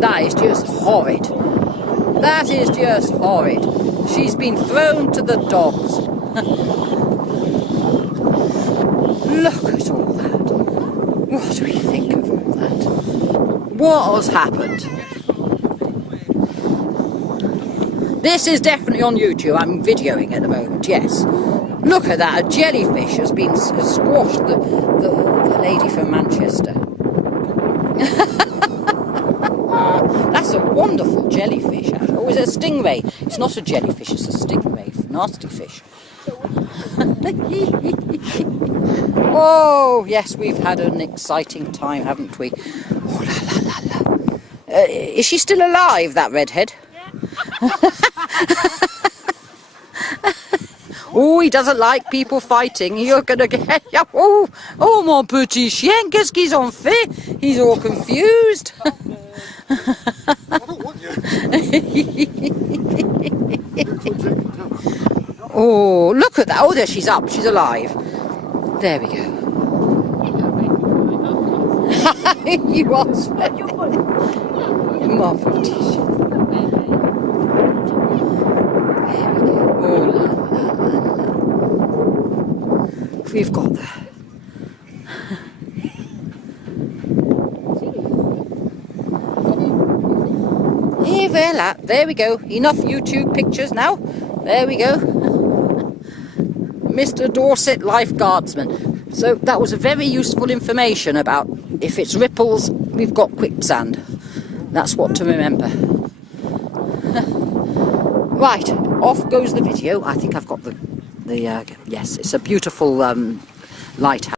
That is just horrid. That is just horrid. She's been thrown to the dogs. Look at all that. What do we think of all that? What has happened? This is definitely on YouTube. I'm videoing at the moment, yes. Look at that. A jellyfish has been squashed the lady from Manchester. That's a wonderful jellyfish. Oh, is it a stingray? It's not a jellyfish, it's a stingray. Nasty fish. Oh, yes, we've had an exciting time, haven't we? Oh, la, la, la, la. Is she still alive, that redhead? Yeah. Oh, he doesn't like people fighting. You're going to get... Oh, mon petit chien, qu'est-ce qu'ils ont fait? He's all confused. I don't want you. Oh, look at that. Oh, there she's up. She's alive. There we go. You are sweating. Mon petit chien. There we go. Oh, la, la, la, la. We've got there. There we go. Enough YouTube pictures now. There we go. Mr. Dorset Lifeguardsman. So that was a very useful information about if it's ripples, we've got quicksand. That's what to remember. Right, off goes the video. I think I've got the yes, it's a beautiful lighthouse.